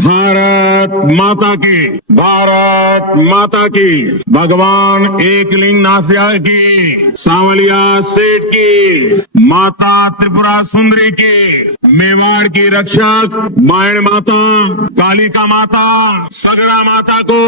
भारत माता की, भारत माता की, भगवान एकलिंगनाथ की, सांवलिया सेठ की, माता त्रिपुरा सुंदरी की, मेवाड़ की रक्षक बायण माता, कालिका माता, सगरा माता को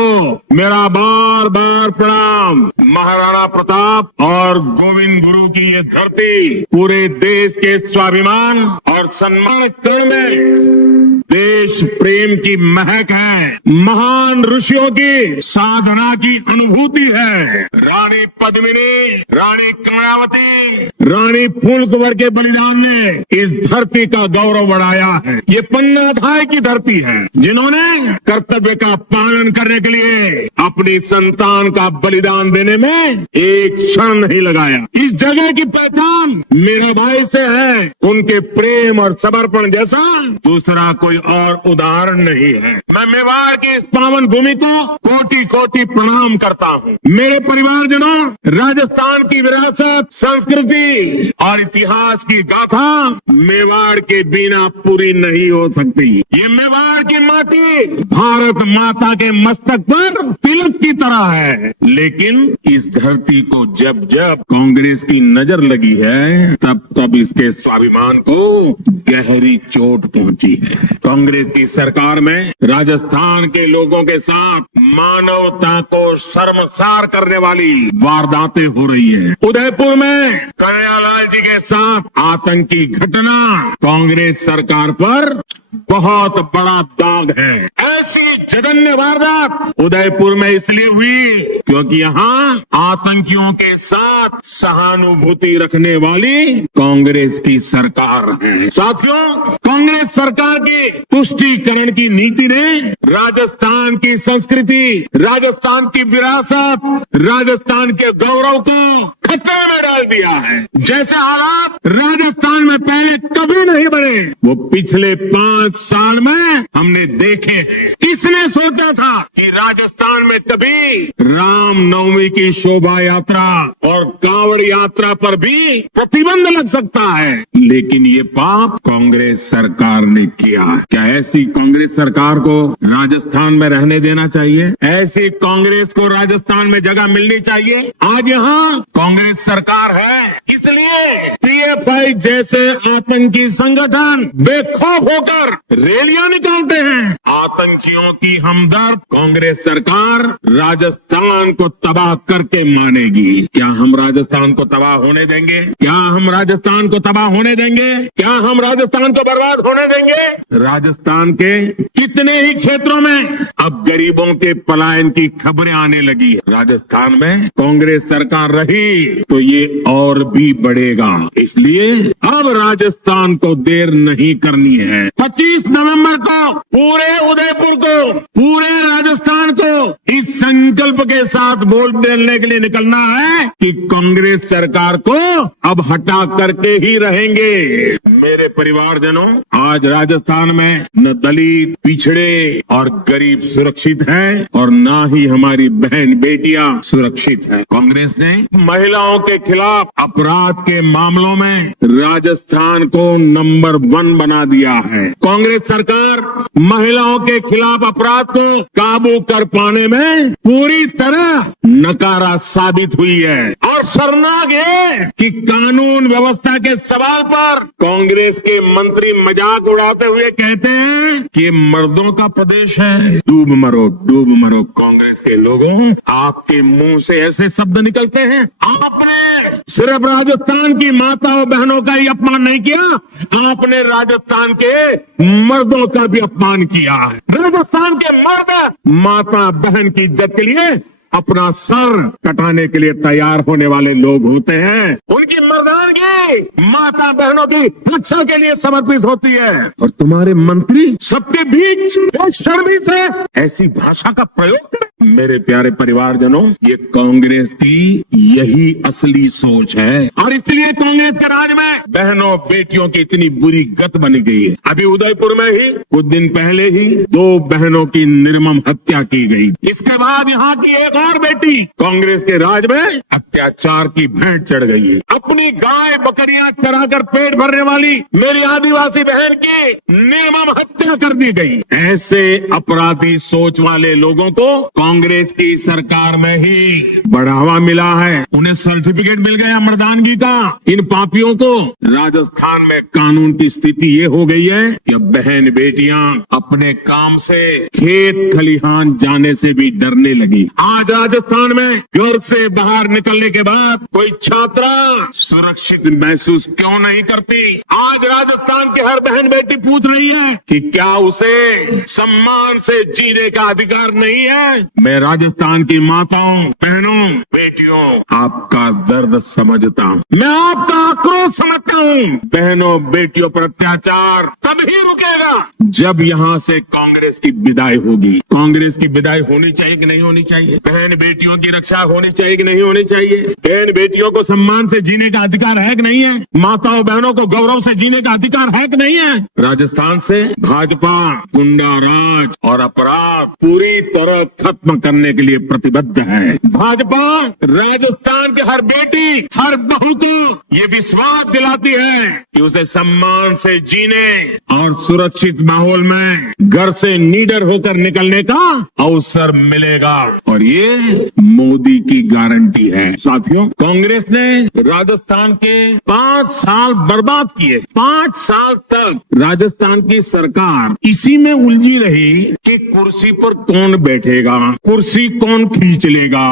मेरा बार बार प्रणाम। महाराणा प्रताप और गोविंद गुरु की ये धरती पूरे देश के स्वाभिमान और सम्मान कण में देश प्रेम की महक है, महान ऋषियों की साधना की अनुभूति है। रानी पद्मिनी, रानी कमलावती, रानी फूल कुंवर के बलिदान ने इस धरती का गौरव बढ़ाया है। ये पन्नाधाय की धरती है, जिन्होंने कर्तव्य का पालन करने के लिए अपनी संतान का बलिदान देने में एक क्षण नहीं लगाया। इस जगह की पहचान मेरे भाई से है, उनके प्रेम और समर्पण जैसा दूसरा कोई और उदाहरण नहीं है। मैं मेवाड़ की इस पावन भूमि को कोटि कोटि प्रणाम करता हूँ। मेरे परिवारजनों, राजस्थान की विरासत, संस्कृति और इतिहास की गाथा मेवाड़ के बिना पूरी नहीं हो सकती। ये मेवाड़ की माटी भारत माता के मस्तक पर तिलक की तरह है, लेकिन इस धरती को जब जब कांग्रेस की नजर लगी है, तब तब इसके स्वाभिमान को गहरी चोट पहुंची है। कांग्रेस की सरकार में राजस्थान के लोगों के साथ मानवता को शर्मसार करने वाली वारदातें हो रही है। उदयपुर में कन्हैयालाल जी के साथ आतंकी घटना कांग्रेस सरकार पर बहुत बड़ा दाग है। ऐसी जघन्य वारदात उदयपुर में इसलिए हुई क्योंकि यहाँ आतंकियों के साथ सहानुभूति रखने वाली कांग्रेस की सरकार है। साथियों, कांग्रेस सरकार की तुष्टीकरण की नीति ने राजस्थान की संस्कृति, राजस्थान की विरासत, राजस्थान के गौरव को खतरे में डाल दिया है। जैसे हालात राजस्थान में पहले कभी नहीं बने, वो पिछले 5 साल में हमने देखे हैं। किसने सोचा था कि राजस्थान में कभी रामनवमी की शोभा यात्रा और कांवड़ यात्रा पर भी प्रतिबंध लग सकता है, लेकिन ये पाप कांग्रेस सरकार ने किया। क्या ऐसी कांग्रेस सरकार को राजस्थान में रहने देना चाहिए? ऐसी कांग्रेस को राजस्थान में जगह मिलनी चाहिए? आज यहाँ कांग्रेस सरकार है, इसलिए पीएफआई जैसे आतंकी संगठन बेखौफ होकर रैलियां निकालते हैं। आतंकियों की हमदर्द कांग्रेस सरकार राजस्थान को तबाह करके मानेगी। क्या हम राजस्थान को तबाह होने देंगे? क्या हम राजस्थान को तबाह होने देंगे? क्या हम राजस्थान को बर्बाद होने देंगे? राजस्थान के कितने ही क्षेत्रों में अब गरीबों के पलायन की खबरें आने लगी है। राजस्थान में कांग्रेस सरकार रही तो ये और भी बढ़ेगा, इसलिए अब राजस्थान को देर नहीं करनी है। 25 नवंबर को पूरे उदयपुर को, पूरे राजस्थान को इस संकल्प के साथ वोट देने के लिए निकलना है कि कांग्रेस सरकार को अब हटा करके ही रहेंगे। मेरे परिवारजनों, आज राजस्थान में न दलित, पिछड़े और गरीब सुरक्षित हैं और ना ही हमारी बहन बेटियां सुरक्षित हैं। कांग्रेस ने महिलाओं के खिलाफ अपराध के मामलों में राजस्थान को नंबर 1 बना दिया है। कांग्रेस सरकार महिलाओं के खिलाफ अपराध को काबू कर पाने में पूरी तरह नकारा साबित हुई है। और शर्मनाक है कि कानून व्यवस्था के सवाल पर कांग्रेस के मंत्री मजाक उड़ाते हुए कहते हैं कि मर्दों का प्रदेश है। डूब मरो, डूब मरो कांग्रेस के लोगों, आपके मुंह से ऐसे शब्द निकलते हैं। आपने सिर्फ राजस्थान की माता और बहनों का ही अपमान नहीं किया, आपने राजस्थान के मर्दों का भी अपमान किया है। राजस्थान के मर्द माता बहन की इज्जत के लिए अपना सर कटाने के लिए तैयार होने वाले लोग होते हैं। उनकी मर्दानगी माता बहनों की रक्षा के लिए समर्पित होती है, और तुम्हारे मंत्री सबके बीच शर्मी से ऐसी भाषा का प्रयोग करें। मेरे प्यारे परिवारजनों, ये कांग्रेस की यही असली सोच है और इसलिए कांग्रेस के राज में बहनों बेटियों की इतनी बुरी गत बन गई है। अभी उदयपुर में ही कुछ दिन पहले ही 2 बहनों की निर्मम हत्या की गई। इसके बाद यहाँ की एक और बेटी कांग्रेस के राज में अत्याचार की भेंट चढ़ गई है। अपनी गाय बकरियां चराकर पेट भरने वाली मेरी आदिवासी बहन की निर्मम हत्या कर दी गई। ऐसे अपराधी सोच वाले लोगों को कांग्रेस की सरकार में ही बढ़ावा मिला है। उन्हें सर्टिफिकेट मिल गया मर्दानगी का। इन पापियों को राजस्थान में कानून की स्थिति ये हो गई है कि अब बहन बेटियां अपने काम से खेत खलिहान जाने से भी डरने लगी। आज राजस्थान में घर से बाहर निकलने के बाद कोई छात्रा सुरक्षित महसूस क्यों नहीं करती? आज राजस्थान की हर बहन बेटी पूछ रही है कि क्या उसे सम्मान से जीने का अधिकार नहीं है? मैं राजस्थान की माताओं, बहनों, बेटियों आपका दर्द समझता हूँ। मैं आपका आक्रोश समझता हूँ। बहनों बेटियों पर अत्याचार तभी रुकेगा जब यहाँ से कांग्रेस की विदाई होगी। कांग्रेस की विदाई होनी चाहिए कि नहीं होनी चाहिए? बहन बेटियों की रक्षा होनी चाहिए कि नहीं होनी चाहिए? बहन बेटियों को सम्मान से जीने का अधिकार है कि नहीं है? माताओं बहनों को गौरव से जीने का अधिकार है कि नहीं है? राजस्थान से भाजपा गुंडा राज और अपराध पूरी तरह खत्म करने के लिए प्रतिबद्ध है। भाजपा राजस्थान के हर बेटी, हर बहू को ये विश्वास दिलाती है कि उसे सम्मान से जीने और सुरक्षित माहौल में घर से निडर होकर निकलने का अवसर मिलेगा और ये मोदी की गारंटी है। साथियों, कांग्रेस ने राजस्थान के 5 साल बर्बाद किए। 5 साल तक राजस्थान की सरकार इसी में उलझी रही कि कुर्सी पर कौन बैठेगा, कुर्सी कौन खींच लेगा।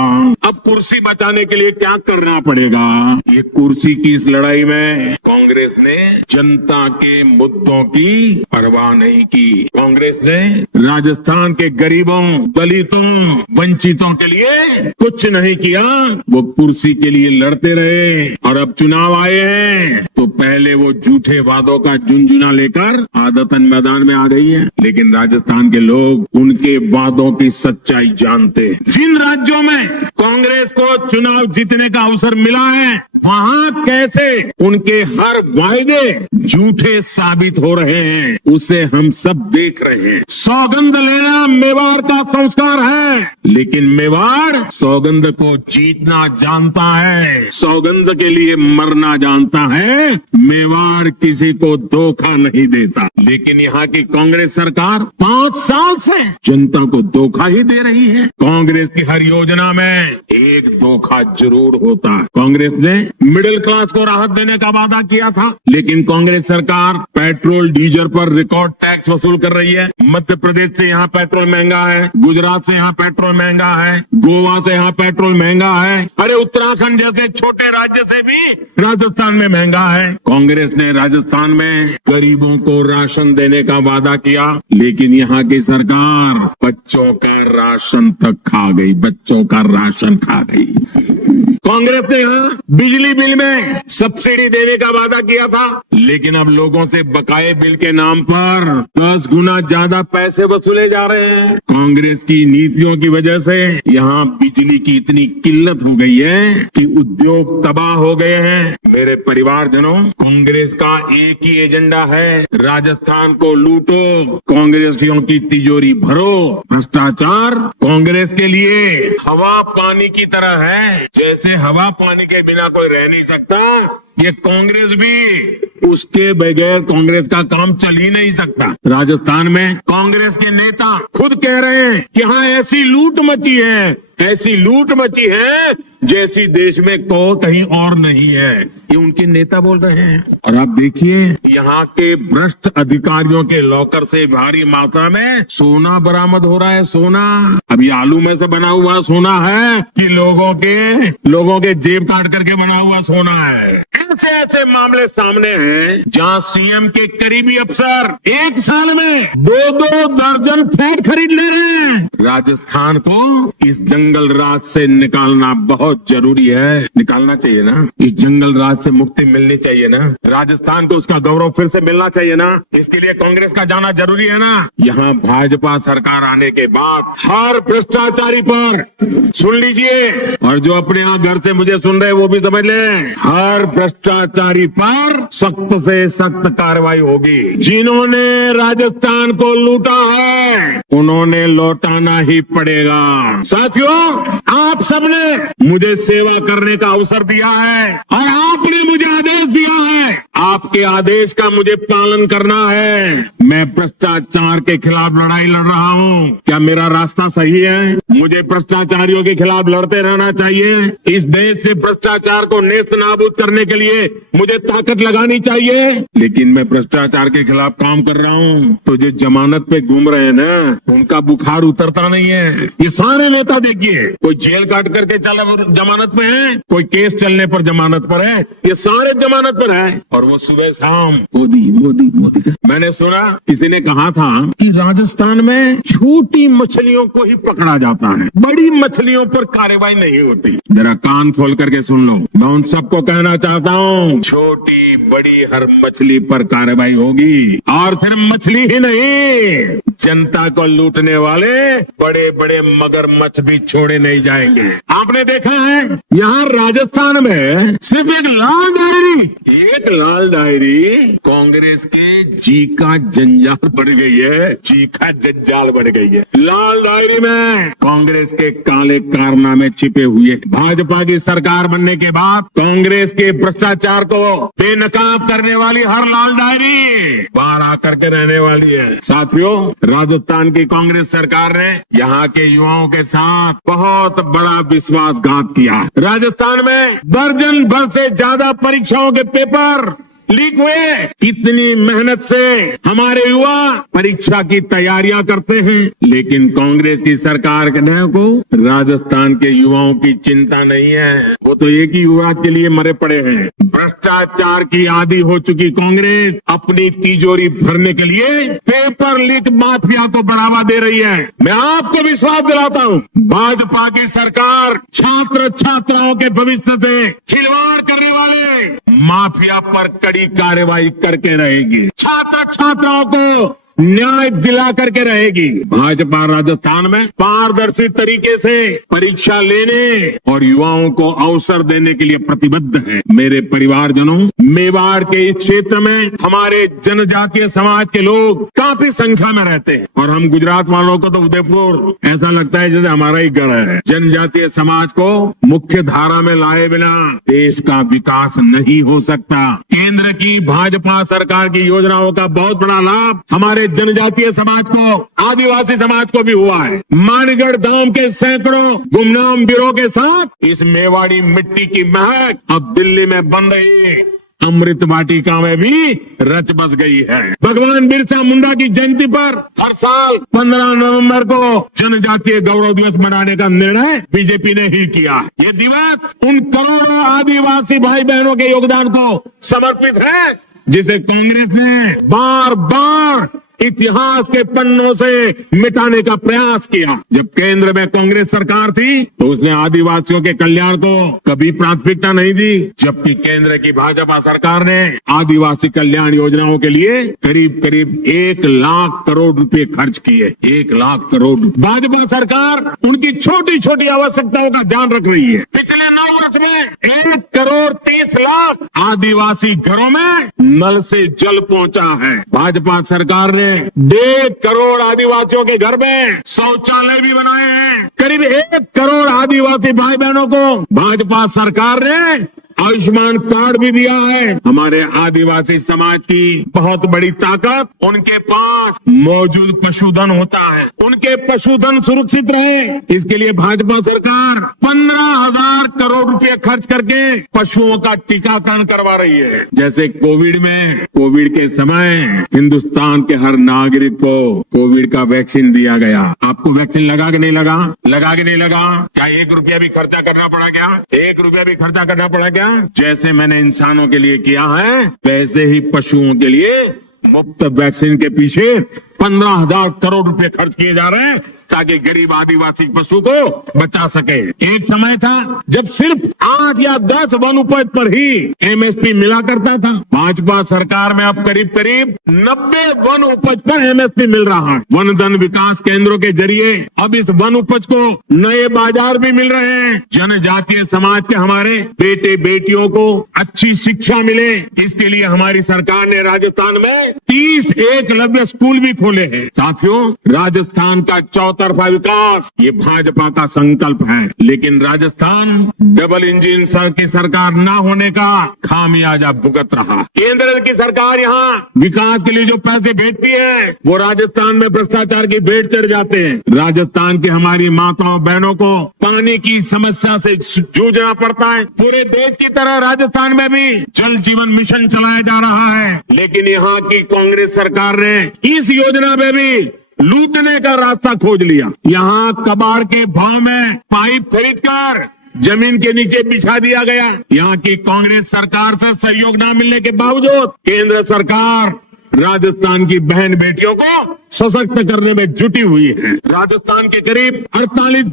अब कुर्सी बचाने के लिए क्या करना पड़ेगा? ये कुर्सी की इस लड़ाई में कांग्रेस ने जनता के मुद्दों की परवाह नहीं की। कांग्रेस ने राजस्थान के गरीबों, दलितों, वंचितों के लिए कुछ नहीं किया। वो कुर्सी के लिए लड़ते रहे और अब चुनाव आए हैं तो पहले वो झूठे वादों का झुनझुना लेकर आदतन मैदान में आ रही है। लेकिन राजस्थान के लोग उनके वादों की सच्चाई जानते हैं। जिन राज्यों में कांग्रेस को चुनाव जीतने का अवसर मिला है वहां कैसे उनके हर वायदे झूठे साबित हो रहे हैं उसे हम सब देख रहे हैं। सौगंध लेना मेवाड़ का संस्कार है, लेकिन मेवाड़ सौगंध को जीतना जानता है, सौगंध के लिए मरना जानता है। मेवाड़ किसी को धोखा नहीं देता। लेकिन यहाँ की कांग्रेस सरकार 5 साल से जनता को धोखा ही दे रही है। कांग्रेस की हर योजना में एक धोखा जरूर होता है। कांग्रेस ने मिडिल क्लास को राहत देने का वादा किया था, लेकिन कांग्रेस सरकार पेट्रोल डीजल पर रिकॉर्ड टैक्स वसूल कर रही है। मध्य प्रदेश से यहाँ पेट्रोल महंगा है, गुजरात से यहाँ पेट्रोल महंगा है, गोवा से यहाँ पेट्रोल महंगा है। अरे उत्तराखंड जैसे छोटे राज्य से भी राजस्थान में महंगा है। कांग्रेस ने राजस्थान में गरीबों को राशन देने का वादा किया, लेकिन यहाँ की सरकार बच्चों का राशन तक खा गई, बच्चों का राशन खा गई। कांग्रेस ने यहाँ बिजली बिल में सब्सिडी देने का वादा किया था, लेकिन अब लोगों से बकाये बिल के नाम पर 10 गुना ज्यादा पैसे वसूले जा रहे हैं। कांग्रेस की नीतियों की वजह से यहाँ बिजली की इतनी किल्लत हो गई है कि उद्योग तबाह हो गए हैं। मेरे परिवारजनों, कांग्रेस का एक ही एजेंडा है, राजस्थान को लूटो, कांग्रेसियों की तिजोरी भरो। भ्रष्टाचार कांग्रेस के लिए हवा पानी की तरह है। जैसे हवा पानी के बिना कोई रह नहीं सकता, ये कांग्रेस भी उसके बगैर कांग्रेस का काम चल ही नहीं सकता। राजस्थान में कांग्रेस के नेता खुद कह रहे हैं कि हाँ ऐसी लूट मची है, ऐसी लूट मची है जैसी देश में कहीं और नहीं है। ये उनके नेता बोल रहे हैं। और आप देखिए यहाँ के भ्रष्ट अधिकारियों के लॉकर से भारी मात्रा में सोना बरामद हो रहा है। सोना अभी आलू में से बना हुआ सोना है कि लोगों के जेब काट करके बना हुआ सोना है। कौन से ऐसे मामले सामने हैं जहां सीएम के करीबी अफसर एक साल में 2-2 दर्जन फ्लैट खरीद ले रहे हैं? राजस्थान को इस जंगल राज से निकालना बहुत जरूरी है। निकालना चाहिए ना, इस जंगल राज से मुक्ति मिलनी चाहिए ना, राजस्थान को उसका गौरव फिर से मिलना चाहिए ना। इसके लिए कांग्रेस का जाना जरूरी है ना। यहाँ भाजपा सरकार आने के बाद हर भ्रष्टाचारी पर, सुन लीजिए, और जो अपने यहाँ घर से मुझे सुन रहे वो भी समझ लें, हर भ्रष्टाचारी पर सख्त से सख्त कार्रवाई होगी। जिन्होंने राजस्थान को लूटा है उन्होंने लौटाना ही पड़ेगा। साथियों, आप सबने मुझे सेवा करने का अवसर दिया है और आपने मुझे आदेश दिया है। आपके आदेश का मुझे पालन करना है। मैं भ्रष्टाचार के खिलाफ लड़ाई लड़ रहा हूँ। क्या मेरा रास्ता सही है? मुझे भ्रष्टाचारियों के खिलाफ लड़ते रहना चाहिए। इस देश से भ्रष्टाचार को नेस्त नाबूद करने के लिए मुझे ताकत लगानी चाहिए। लेकिन मैं भ्रष्टाचार के खिलाफ काम कर रहा हूँ तो जो जमानत पे घूम रहे हैं ना, उनका बुखार उतरता नहीं है। ये सारे नेता देखिए, कोई जेल काट करके चले जमानत पे है, कोई केस चलने पर जमानत पर है, ये सारे जमानत पर है। और वो सुबह शाम मोदी मोदी मोदी। मैंने सुना किसी ने कहा था कि राजस्थान में छोटी मछलियों को ही पकड़ा जाता है, बड़ी मछलियों पर कार्रवाई नहीं होती। जरा कान खोल करके सुन लो, मैं उन सबको कहना चाहता हूँ, छोटी बड़ी हर मछली पर कार्रवाई होगी। और सिर्फ मछली ही नहीं, जनता को लूटने वाले बड़े बड़े मगरमच्छ भी छोड़े नहीं जाएंगे। आपने देखा है यहाँ राजस्थान में सिर्फ एक लाल डायरी कांग्रेस के जी का जंजाल बढ़ गई है, जी का जंजाल बढ़ गई है। लाल डायरी में कांग्रेस के काले कारनामे छिपे हुए। भाजपा की सरकार बनने के बाद कांग्रेस के भ्रष्टाचार को बेनकाब करने वाली हर लाल डायरी बाहर आकर के रहने वाली है। साथियों, राजस्थान की कांग्रेस सरकार ने यहाँ के युवाओं के साथ बहुत बड़ा विश्वासघात किया। राजस्थान में दर्जन भर से ज्यादा परीक्षाओं के पेपर लीक हुए। कितनी मेहनत से हमारे युवा परीक्षा की तैयारियां करते हैं, लेकिन कांग्रेस की सरकार को राजस्थान के युवाओं की चिंता नहीं है। वो तो एक ही युवराज के लिए मरे पड़े हैं। भ्रष्टाचार की आदी हो चुकी कांग्रेस अपनी तिजोरी भरने के लिए पेपर लीक माफिया को बढ़ावा दे रही है। मैं आपको विश्वास दिलाता हूँ, भाजपा की सरकार छात्र छात्राओं के भविष्य से खिलवाड़ करने वाले माफिया पर कड़ी कार्रवाई करके रहेगी। छात्र छात्राओं को न्याय दिला करके रहेगी। भाजपा राजस्थान में पारदर्शी तरीके से परीक्षा लेने और युवाओं को अवसर देने के लिए प्रतिबद्ध है। मेरे परिवारजनों, मेवाड़ के इस क्षेत्र में हमारे जनजातीय समाज के लोग काफी संख्या में रहते हैं और हम गुजरात वालों को तो उदयपुर ऐसा लगता है जैसे हमारा ही घर है। जनजातीय समाज को मुख्य धारा में लाए बिना देश का विकास नहीं हो सकता। केंद्र की भाजपा सरकार की योजनाओं का बहुत बड़ा लाभ हमारे जनजातीय समाज को, आदिवासी समाज को भी हुआ है। मानगढ़ धाम के सैकड़ों गुमनाम वीरों के साथ इस मेवाड़ी मिट्टी की महक अब दिल्ली में बन रही अमृत वाटिका में भी रच बस गई है। भगवान बिरसा मुंडा की जयंती पर हर साल 15 नवंबर को जनजातीय गौरव दिवस मनाने का निर्णय बीजेपी ने ही किया। ये दिवस उन करोड़ों आदिवासी भाई बहनों के योगदान को समर्पित है जिसे कांग्रेस ने बार बार इतिहास के पन्नों से मिटाने का प्रयास किया। जब केंद्र में कांग्रेस सरकार थी तो उसने आदिवासियों के कल्याण को कभी प्राथमिकता नहीं दी, जबकि केंद्र की भाजपा सरकार ने आदिवासी कल्याण योजनाओं के लिए करीब करीब 1 लाख करोड़ रुपए खर्च किए। 1 लाख करोड़। भाजपा सरकार उनकी छोटी छोटी आवश्यकताओं का ध्यान रख रही है। पिछले 9 वर्ष में 1 करोड़ 30 लाख आदिवासी घरों में नल से जल पहुंचा है। भाजपा सरकार ने 1.5 करोड़ आदिवासियों के घर में शौचालय भी बनाए हैं। करीब 1 करोड़ आदिवासी भाई बहनों को भाजपा सरकार ने आयुष्मान कार्ड भी दिया है। हमारे आदिवासी समाज की बहुत बड़ी ताकत उनके पास मौजूद पशुधन होता है। उनके पशुधन सुरक्षित रहे, इसके लिए भाजपा सरकार 15,000 करोड़ रुपए खर्च करके पशुओं का टीकाकरण करवा रही है। जैसे कोविड के समय हिंदुस्तान के हर नागरिक को कोविड का वैक्सीन दिया गया। आपको वैक्सीन लगा कि नहीं लगा? लगा कि नहीं लगा? क्या 1 रुपया भी खर्चा करना पड़ा क्या? 1 रुपया भी खर्चा करना पड़ा क्या? जैसे मैंने इंसानों के लिए किया है, वैसे ही पशुओं के लिए मुफ्त वैक्सीन के पीछे 15,000 करोड़ रुपए खर्च किए जा रहे हैं ताकि गरीब आदिवासी पशु को बचा सके। एक समय था जब सिर्फ 8 या 10 वन उपज पर ही एमएसपी मिला करता था। भाजपा सरकार में अब करीब 90 वन उपज पर एमएसपी मिल रहा है। वन धन विकास केंद्रों के जरिए अब इस वन उपज को नए बाजार भी मिल रहे हैं। जनजातीय समाज के हमारे बेटे बेटियों को अच्छी शिक्षा मिले, इसके लिए हमारी सरकार ने राजस्थान में 30 एकलव्य स्कूल भी खोले हैं। साथियों, राजस्थान का चौतरफा विकास ये भाजपा का संकल्प है, लेकिन राजस्थान डबल इंजन की सरकार न होने का खामियाजा भुगत रहा। केंद्र की सरकार यहाँ विकास के लिए जो पैसे भेजती है वो राजस्थान में भ्रष्टाचार की भेंट चढ़ जाते हैं। राजस्थान के हमारी माताओं बहनों को पानी की समस्या से जूझना पड़ता है। पूरे देश की तरह राजस्थान में भी जल जीवन मिशन चलाया जा रहा है, लेकिन यहाँ की कांग्रेस सरकार ने इस योजना में भी लूटने का रास्ता खोज लिया। यहाँ कबाड़ के भाव में पाइप खरीदकर जमीन के नीचे बिछा दिया गया। यहाँ की कांग्रेस सरकार से सहयोग न मिलने के बावजूद केंद्र सरकार राजस्थान की बहन बेटियों को सशक्त करने में जुटी हुई है। राजस्थान के करीब 48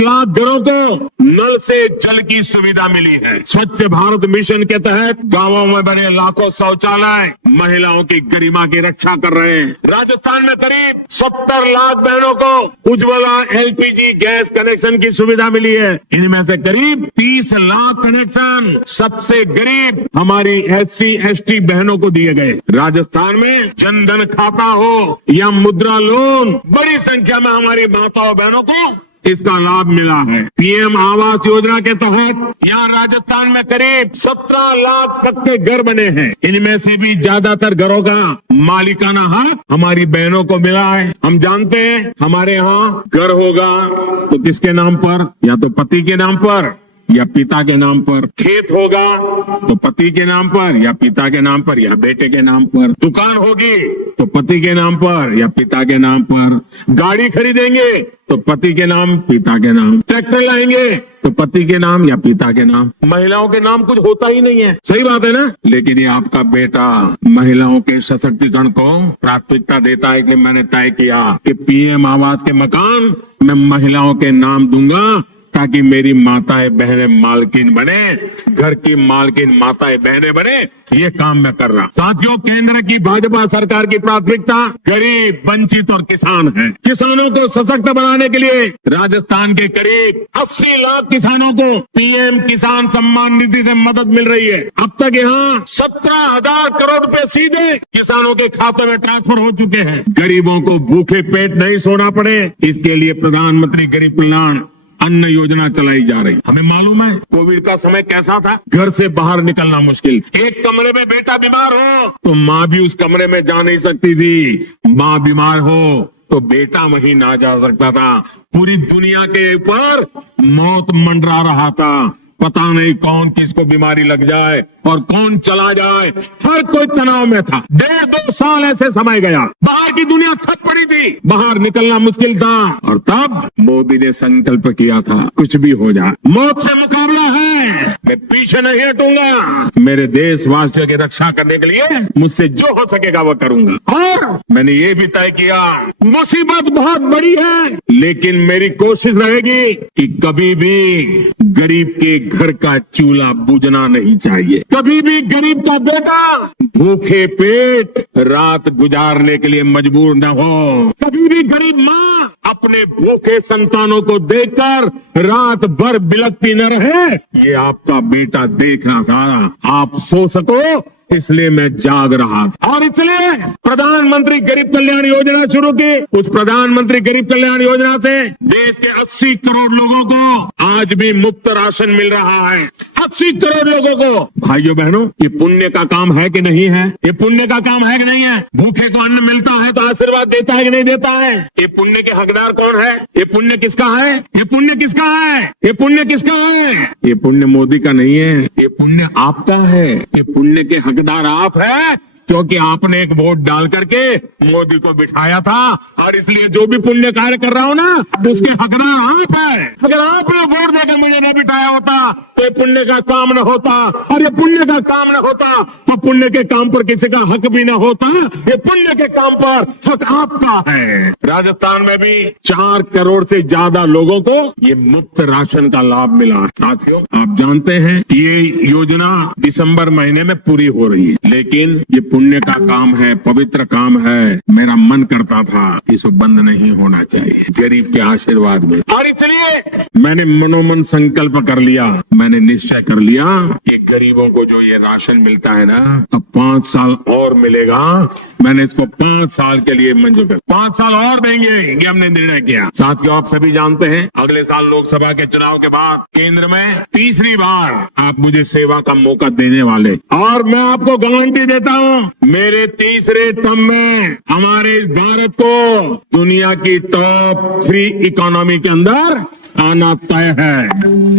लाख घरों को नल से जल की सुविधा मिली है। स्वच्छ भारत मिशन के तहत गांवों में बने लाखों शौचालय महिलाओं की गरिमा की रक्षा कर रहे हैं। राजस्थान में करीब 70 लाख बहनों को उज्ज्वला एलपीजी गैस कनेक्शन की सुविधा मिली है। इनमें से करीब 30 लाख कनेक्शन सबसे गरीब हमारी SC ST बहनों को दिए गए। राजस्थान में जनधन खाता हो या मुद्रा लोन, बड़ी संख्या में हमारी माताओं बहनों को इसका लाभ मिला है। पीएम आवास योजना के तहत यहाँ राजस्थान में करीब 17 लाख पक्के घर बने हैं। इनमें से भी ज्यादातर घरों का मालिकाना हक हमारी बहनों को मिला है। हम जानते हैं हमारे यहाँ घर होगा तो किसके नाम पर? या तो पति के नाम पर या पिता के नाम पर। खेत होगा तो पति के नाम पर या पिता के नाम पर या बेटे के नाम पर। दुकान होगी तो पति के नाम पर या पिता के नाम पर। गाड़ी खरीदेंगे तो पति के नाम पिता के नाम। ट्रैक्टर लाएंगे तो पति के नाम या पिता के नाम। महिलाओं के नाम कुछ होता ही नहीं है। सही बात है ना? लेकिन ये आपका बेटा महिलाओं के सशक्तिकरण को प्राथमिकता देता है। इसलिए मैंने तय किया कि पीएम आवास के मकान मैं महिलाओं के नाम दूंगा ताकि मेरी माताएं बहनें मालकिन बने, घर की मालकिन माताएं बहनें बने। ये काम मैं कर रहा। साथियों, केंद्र की भाजपा सरकार की प्राथमिकता गरीब, वंचित और किसान है। किसानों को सशक्त बनाने के लिए राजस्थान के करीब 80 लाख किसानों को पीएम किसान सम्मान निधि से मदद मिल रही है। अब तक यहाँ 17,000 करोड़ रुपए सीधे किसानों के खातों में ट्रांसफर हो चुके हैं। गरीबों को भूखे पेट नहीं सोना पड़े, इसके लिए प्रधानमंत्री गरीब कल्याण अन्न योजना चलाई जा रही। हमें मालूम है कोविड का समय कैसा था। घर से बाहर निकलना मुश्किल। एक कमरे में बेटा बीमार हो तो माँ भी उस कमरे में जा नहीं सकती थी। माँ बीमार हो तो बेटा वहीं ना जा सकता था। पूरी दुनिया के ऊपर मौत मंडरा रहा था। पता नहीं कौन किसको बीमारी लग जाए और कौन चला जाए। हर कोई तनाव में था। 1.5-2 साल ऐसे समय गया। बाहर की दुनिया थक पड़ी थी, बाहर निकलना मुश्किल था। और तब मोदी ने संकल्प किया था कुछ भी हो जाए, मौत से मुकाबला है, मैं पीछे नहीं हटूंगा। मेरे देशवासियों की रक्षा करने के लिए मुझसे जो हो सकेगा वो करूंगा। और मैंने ये भी तय किया, मुसीबत बहुत बड़ी है लेकिन मेरी कोशिश रहेगी कि कभी भी गरीब के घर का चूल्हा बुझना नहीं चाहिए। कभी भी गरीब का बेटा भूखे पेट रात गुजारने के लिए मजबूर न हो। कभी भी गरीब माँ अपने भूखे संतानों को देखकर रात भर बिलखती न रहे। ये आपका बेटा देख रहा था। आप सो सको इसलिए मैं जाग रहा था। और इसलिए प्रधानमंत्री गरीब कल्याण योजना शुरू की। उस प्रधानमंत्री गरीब कल्याण योजना से देश के 80 करोड़ लोगों को आज भी मुफ्त राशन मिल रहा है। 80 करोड़ लोगों को। भाइयों बहनों, ये पुण्य का काम है कि नहीं है? ये पुण्य का काम है कि नहीं है? भूखे को अन्न मिलता है तो आशीर्वाद देता है कि नहीं देता है? ये पुण्य के हकदार कौन है? ये पुण्य किसका है? ये पुण्य किसका है? ये पुण्य किसका है? ये पुण्य मोदी का नहीं है, ये पुण्य आपका है। ये पुण्य के हकदार आप हैं, क्योंकि आपने एक वोट डाल करके मोदी को बिठाया था, और इसलिए जो भी पुण्य कार्य कर रहा हो ना, उसके हकदार आप है। अगर आपने वोट देकर मुझे न बिठाया होता तो ये पुण्य का काम न होता, और ये पुण्य का काम न होता तो पुण्य के काम पर किसी का हक भी न होता। ये पुण्य के काम पर हक आपका है। राजस्थान में भी 4 करोड़ से ज्यादा लोगों को ये मुफ्त राशन का लाभ मिला। साथियों, आप जानते हैं ये योजना दिसंबर महीने में पूरी हो रही है, लेकिन ये पुण्य का काम है, पवित्र काम है। मेरा मन करता था इसको बंद नहीं होना चाहिए, गरीब के आशीर्वाद में। और इसलिए मैंने मनोमन संकल्प कर लिया, मैंने निश्चय कर लिया कि गरीबों को जो ये राशन मिलता है ना, अब 5 साल और मिलेगा। मैंने इसको 5 साल के लिए मंजूर कर, 5 साल और देंगे, ये हमने निर्णय किया। साथियों, आप सभी जानते हैं अगले साल लोकसभा के चुनाव के बाद केंद्र में तीसरी बार आप मुझे सेवा का मौका देने वाले, और मैं आपको गारंटी देता हूं मेरे तीसरे टर्म में हमारे इस भारत को दुनिया की टॉप 3 इकोनॉमी के अंदर आना तय है।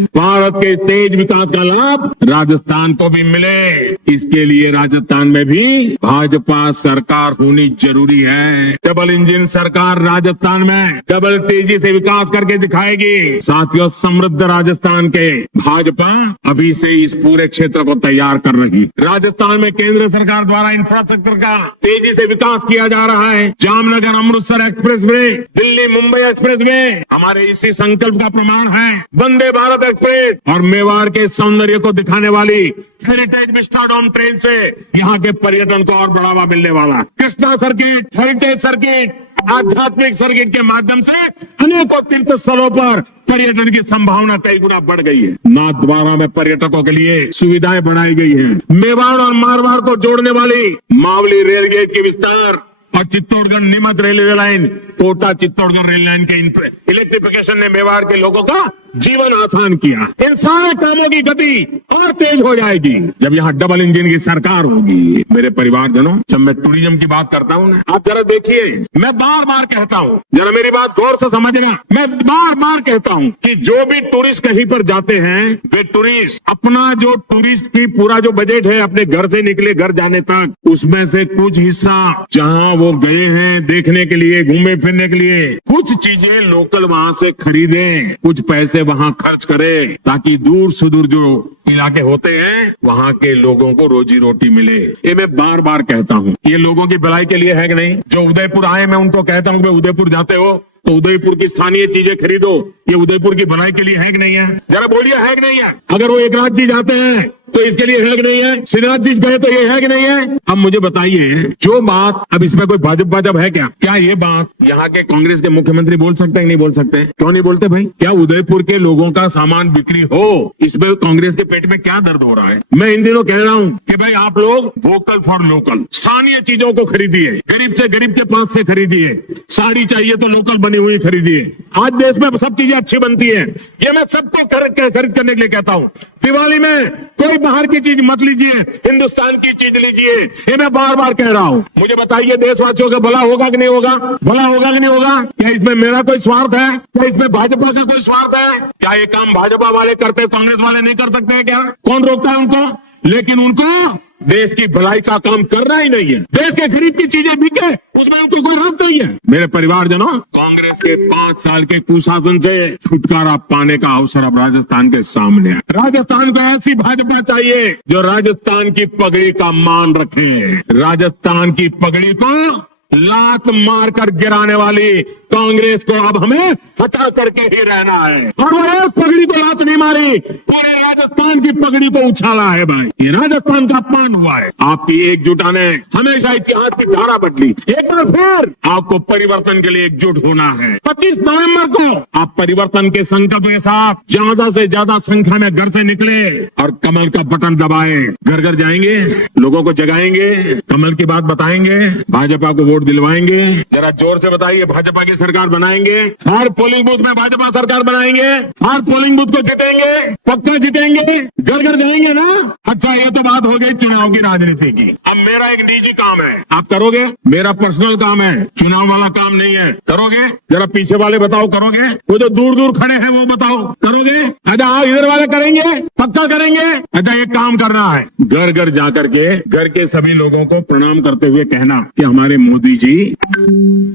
भारत के तेज विकास का लाभ राजस्थान को भी मिले, इसके लिए राजस्थान में भी भाजपा सरकार होनी जरूरी है। डबल इंजन सरकार राजस्थान में डबल तेजी से विकास करके दिखाएगी। साथियों, समृद्ध राजस्थान के भाजपा अभी से इस पूरे क्षेत्र को तैयार कर रही। राजस्थान में केंद्र सरकार द्वारा इंफ्रास्ट्रक्चर का तेजी से विकास किया जा रहा है। Jamnagar Amritsar express way, Delhi Mumbai express way हमारे इसी संकल्प का प्रमाण है। वंदे भारत एक्सप्रेस और मेवाड़ के सौंदर्य को दिखाने वाली हेरिटेज विस्टाडोम ट्रेन से यहाँ के पर्यटन को और बढ़ावा मिलने वाला। कृष्णा सर्किट, हेरिटेज सर्किट, आध्यात्मिक सर्किट के माध्यम से अनेकों तीर्थ स्थलों पर पर्यटन की संभावना कई गुना बढ़ गई है। नाथद्वारा में पर्यटकों के लिए सुविधाएं बढ़ाई गई है। मेवाड़ और मारवाड़ को जोड़ने वाली मावली रेल गेज के विस्तार और Chittorgarh Neemuch railway line, Kota Chittorgarh rail line के इलेक्ट्रिफिकेशन ने मेवाड़ के लोगों का जीवन आसान किया। इन सारे कामों की गति और तेज हो जाएगी जब यहाँ डबल इंजन की सरकार होगी। मेरे परिवारजनों, जब मैं टूरिज्म की बात करता हूँ, आप जरा देखिए, मैं बार बार कहता हूँ, जरा मेरी बात गौर से समझना, मैं बार बार कहता हूँ कि जो भी टूरिस्ट कहीं पर जाते हैं, वे टूरिस्ट अपना जो टूरिस्ट की पूरा जो बजट है अपने घर से निकले घर जाने तक, उसमें से कुछ हिस्सा जहाँ वो गए हैं देखने के लिए, घूमने फिरने के लिए, कुछ चीजें लोकल वहाँ से खरीदें, कुछ पैसे वहाँ खर्च करें, ताकि दूर सुदूर जो इलाके होते हैं वहाँ के लोगों को रोजी रोटी मिले। ये मैं बार बार कहता हूँ, ये लोगों की भलाई के लिए है कि नहीं? जो उदयपुर आए, मैं उनको कहता हूँ, उदयपुर जाते हो तो उदयपुर की स्थानीय चीजें खरीदो, ये उदयपुर की भलाई के लिए है कि नहीं है? जरा बोलिए, है कि नहीं है? अगर वो एकनाथ जी जाते हैं तो इसके लिए है कि नहीं है? श्रीनाथ जी गए तो ये है कि नहीं है? अब मुझे बताइए, जो बात, अब इसमें कोई भाजपा है क्या ये बात यहाँ के कांग्रेस के मुख्यमंत्री बोल सकते हैं कि नहीं बोल सकते? क्यों नहीं बोलते भाई? क्या उदयपुर के लोगों का सामान बिक्री हो, इसमें कांग्रेस के पेट में क्या दर्द हो रहा है? मैं इन दिनों कह रहा हूँ कि भाई आप लोग वोकल फॉर लोकल, स्थानीय चीजों को खरीदिए, गरीब से गरीब के पास से खरीदिए। साड़ी चाहिए तो लोकल बनी हुई खरीदिए। आज देश में सब चीजें अच्छी बनती है, ये मैं सबको खरीद करने के लिए कहता हूँ। दिवाली में कोई बाहर की चीज मत लीजिए, हिंदुस्तान की चीज लीजिए, ये मैं बार बार कह रहा हूँ। मुझे बताइए, देशवासियों का भला होगा कि नहीं होगा? भला होगा कि नहीं होगा? क्या इसमें मेरा कोई स्वार्थ है? क्या इसमें भाजपा का कोई स्वार्थ है? क्या ये काम भाजपा वाले करते, कांग्रेस वाले नहीं कर सकते हैं क्या? कौन रोकता है उनको? लेकिन उनको देश की भलाई का काम करना ही नहीं है। देश के गरीब की चीजें बिके, उसमें उनको कोई रात नहीं है। मेरे परिवारजनों, कांग्रेस के 5 साल के कुशासन से छुटकारा पाने का अवसर अब राजस्थान के सामने है। राजस्थान को ऐसी भाजपा चाहिए जो राजस्थान की पगड़ी का मान रखे, राजस्थान की पगड़ी को लात मारकर गिराने वाली कांग्रेस को अब हमें हटा करके ही रहना है। और वो एक पगड़ी को लात नहीं मारी, पूरे राजस्थान की पगड़ी को उछाला है भाई। ये राजस्थान का अपमान हुआ है। आपकी एकजुटता ने हमेशा इतिहास की धारा बदली। एक बार फिर आपको परिवर्तन के लिए एकजुट होना है। 25 नवंबर को आप परिवर्तन के संकल्प के साथ ज्यादा से ज्यादा संख्या में घर से निकले और कमल का बटन दबाएं। घर घर जाएंगे, लोगों को जगाएंगे, कमल की बात बताएंगे, भाजपा को वोट वोट दिलवाएंगे? जरा जोर से बताइए। भाजपा की सरकार बनाएंगे? हर पोलिंग बूथ में भाजपा सरकार बनाएंगे? हर पोलिंग बूथ को जीतेंगे? पक्का जीतेंगे? घर घर जाएंगे ना? अच्छा, ये तो बात हो गई चुनाव की राजनीति की। अब मेरा एक निजी काम है, आप करोगे? मेरा पर्सनल काम है, चुनाव वाला काम नहीं है। करोगे? जरा पीछे वाले बताओ, करोगे? वो जो दूर दूर खड़े हैं वो बताओ, करोगे? अच्छा, हाँ, इधर वाले करेंगे? पक्का करेंगे? अच्छा, एक काम करना है, घर घर जाकर के घर के सभी लोगों को प्रणाम करते हुए कहना कि हमारे मोदी जी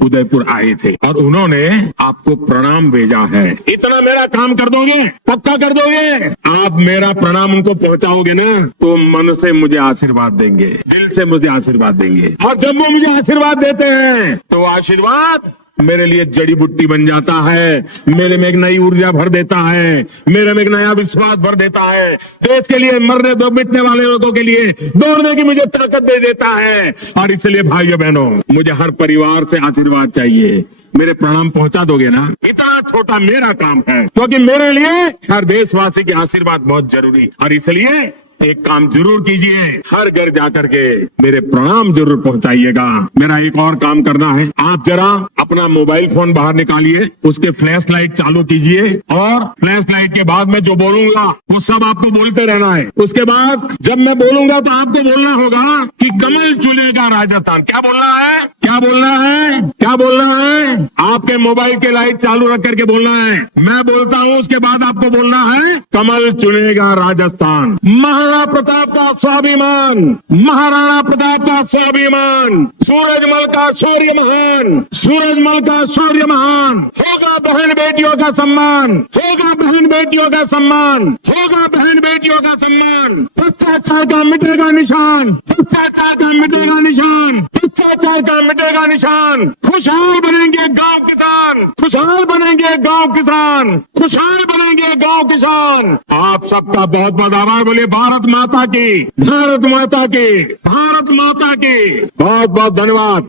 उदयपुर आए थे और उन्होंने आपको प्रणाम भेजा है। इतना मेरा काम कर दोगे? पक्का कर दोगे? आप मेरा प्रणाम उनको पहुंचाओगे ना, तो मन से मुझे आशीर्वाद देंगे, दिल से मुझे आशीर्वाद देंगे। और जब वो मुझे आशीर्वाद देते हैं तो आशीर्वाद मेरे लिए जड़ी बूटी बन जाता है, मेरे में एक नई ऊर्जा भर देता है, मेरे में एक नया विश्वास भर देता है, देश के लिए मरने दो मिटने वाले लोगों के लिए दौड़ने की मुझे ताकत दे देता है। और इसलिए भाइयों बहनों, मुझे हर परिवार से आशीर्वाद चाहिए। मेरे प्रणाम पहुंचा दोगे ना? इतना छोटा मेरा काम है, क्योंकि मेरे लिए हर देशवासी के आशीर्वाद बहुत जरूरी है। और इसलिए एक काम जरूर कीजिए, हर घर जाकर के मेरे प्रणाम जरूर पहुंचाइएगा। मेरा एक और काम करना है, आप जरा अपना मोबाइल फोन बाहर निकालिए, उसके फ्लैश लाइट चालू कीजिए और फ्लैश लाइट के बाद मैं जो बोलूंगा वो सब आपको बोलते रहना है। उसके बाद जब मैं बोलूंगा तो आपको बोलना होगा कि कमल चुनेगा राजस्थान। क्या बोलना है? क्या बोलना है? क्या बोलना है? आपके मोबाइल के लाइट चालू रख करके बोलना है। मैं बोलता हूं, उसके बाद आपको बोलना है कमल चुनेगा राजस्थान। महाराणा प्रताप का स्वाभिमान, महाराणा प्रताप का स्वाभिमान, सूरजमल का शौर्य महान, सूरजमल का शौर्य महान। होगा बहन बेटियों का सम्मान, होगा बहन बेटियों का सम्मान, होगा बहन बेटियों का सम्मान। भ्रष्टाचार का मिटेगा निशान, भ्रष्टाचार का मिटेगा निशान, भ्रष्टाचार का मिटेगा निशान। खुशहाल बनेंगे गांव किसान, खुशहाल बनेंगे गांव किसान, खुशहाल बनेंगे गांव किसान। आप सबका बहुत बहुत आभार। बोलिए भारत माता की, भारत माता की, भारत माता की। बहुत बहुत धन्यवाद।